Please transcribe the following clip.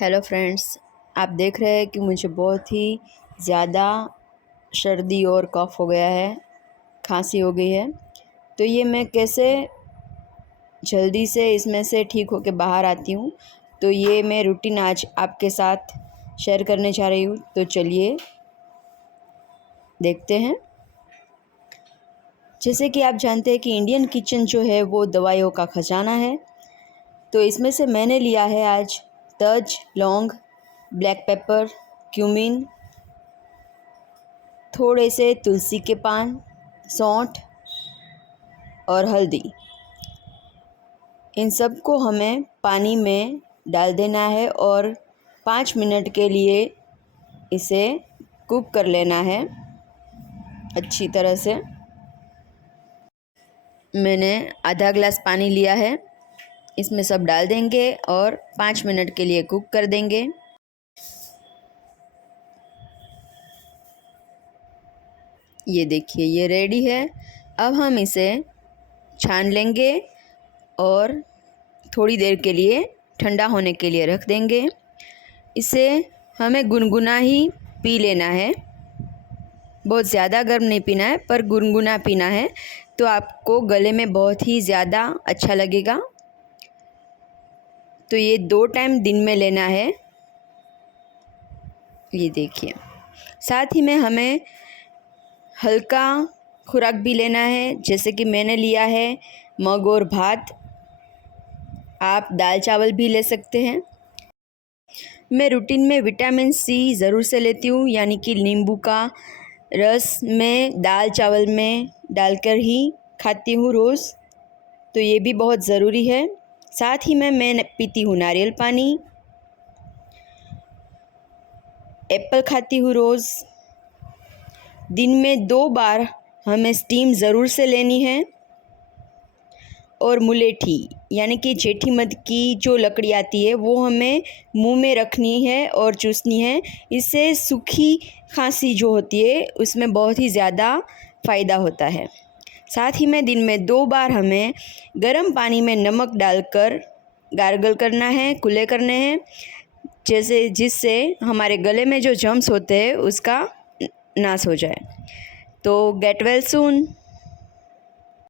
Hello friends, आप देख रहे हैं कि मुझे बहुत ही ज़्यादा सर्दी और कफ़ हो गया है, खांसी हो गई है। तो ये मैं कैसे जल्दी से इसमें से ठीक होकर बाहर आती हूँ, तो ये मैं रूटीन आज आपके साथ शेयर करने जा रही हूँ। तो चलिए देखते हैं। जैसे कि आप जानते हैं कि इंडियन किचन जो है वो दवाइयों का ख़जाना है। तो इसमें से मैंने लिया है आज तज, लौंग, ब्लैक पेपर, क्यूमिन, थोड़े से तुलसी के पान, सौंठ और हल्दी। इन सब को हमें पानी में डाल देना है और 5 मिनट के लिए इसे कुक कर लेना है अच्छी तरह से। मैंने आधा ग्लास पानी लिया है, इसमें सब डाल देंगे और 5 मिनट के लिए कुक कर देंगे। ये देखिए, ये रेडी है। अब हम इसे छान लेंगे और थोड़ी देर के लिए ठंडा होने के लिए रख देंगे। इसे हमें गुनगुना ही पी लेना है, बहुत ज़्यादा गर्म नहीं पीना है, पर गुनगुना पीना है, तो आपको गले में बहुत ही ज़्यादा अच्छा लगेगा। तो ये 2 टाइम दिन में लेना है। ये देखिए, साथ ही में हमें हल्का खुराक भी लेना है, जैसे कि मैंने लिया है मग और भात। आप दाल चावल भी ले सकते हैं। मैं रूटीन में विटामिन सी ज़रूर से लेती हूँ, यानी कि नींबू का रस मैं दाल चावल में डालकर ही खाती हूँ रोज़, तो ये भी बहुत ज़रूरी है। साथ ही में मैं पीती हूँ नारियल पानी, एप्पल खाती हूँ रोज़। दिन में 2 बार हमें स्टीम ज़रूर से लेनी है। और मुलेठी यानी कि जेठी मध की जो लकड़ी आती है वो हमें मुंह में रखनी है और चूसनी है। इससे सूखी खांसी जो होती है उसमें बहुत ही ज़्यादा फ़ायदा होता है। साथ ही में दिन में 2 बार हमें गर्म पानी में नमक डालकर गार्गल करना है, कुल्ले करने हैं, जिससे हमारे गले में जो जम्स होते हैं उसका नाश हो जाए। तो गेट वेल सून।